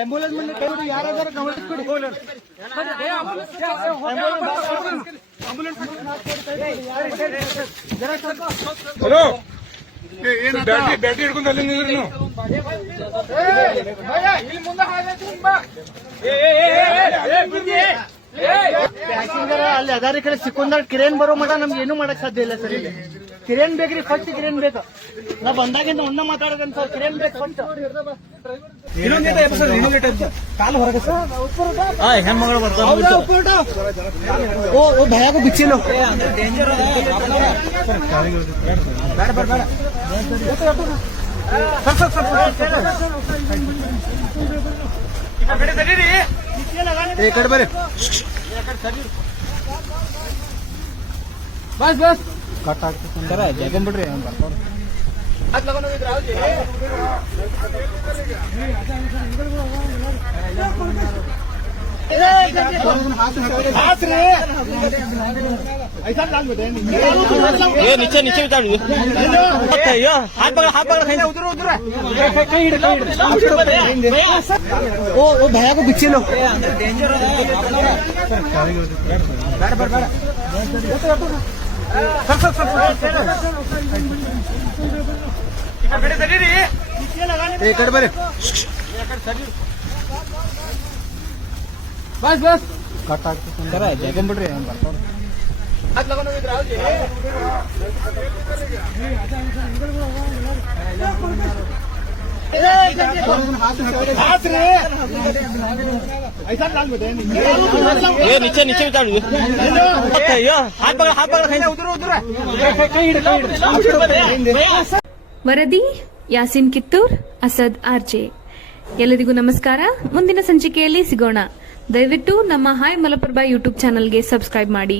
Ambulance ಮುಂದೆ ಕೈ ಬಿಡಿ ಯಾರಾದ್ರೂ ಗಮನಿಸಿ ಕೊಡಿ ಹಲೋ ಏನು ಬ್ಯಾಟ್ರಿ ಬ್ಯಾಟ್ರಿ ಹಿಡ್ಕೊಂಡು ಅಲ್ಲಿ ನಿಂದ್ರಿ ನೀವು ಪ್ಯಾಸೆಂಜರ್ ಅಲ್ಲಿ ಅದಾರಿ ಕಡೆ ಸಿಕ್ಕೊಂಡಾಗ ಕಿರೇನ್ ಬರೋ ಮಟ ನಮ್ಗೆ ಏನು ಮಾಡಕ್ ಸಾಧ್ಯ ಇಲ್ಲ ಸರ್ ಇಲ್ಲಿ ಕಿರೇನ್ ಬೇಕ್ರಿ ಫಸ್ಟ್ ಕಿರೇನ್ ಬೇಕು ನಾ ಬಂದಾಗಿಂದ ಒಂದ ಮಾತಾಡೋದಂತ ಸರ್ ಕಿರೇನ್ ಬೇಕು ಫಸ್ಟ್ ಹೆಣ್ಮಗಳು ಓ ಓ ಭಯಾಗ ಬಿಚ್ಚಿಲ್ಲ ಈ ಕಡೆ ಬರ್ರಿ ಬಸ್ ಬಸ್ ಕಟ್ ಆಗ್ತದೆ ಜಗಂಬಿಡ್ರಿ ये नीचे नीचे बिता हाथ पकड़ हाथ पकड़ खाई उधर उधर ओ ओ भैया को पीछे लो बैठ बैठ बैठ सर ಬಸ್ ಬಸ್ ಕಟ್ ಆಗ್ತದೆ. ಜಗಂಬಿಡ್ರಿ ವರದಿ ಯಾಸಿನ್ ಕಿತ್ತೂರ್ ಅಸದ್ ಆರ್ಜೆ ಎಲ್ಲರಿಗೂ ನಮಸ್ಕಾರ. ಮುಂದಿನ ಸಂಚಿಕೆಯಲ್ಲಿ ಸಿಗೋಣ. ದಯವಿಟ್ಟು ನಮ್ಮ ಹಾಯ್ ಮಲಪ್ರಭಾ ಯೂಟ್ಯೂಬ್ ಚಾನಲ್ಗೆ ಸಬ್ಸ್ಕ್ರೈಬ್ ಮಾಡಿ.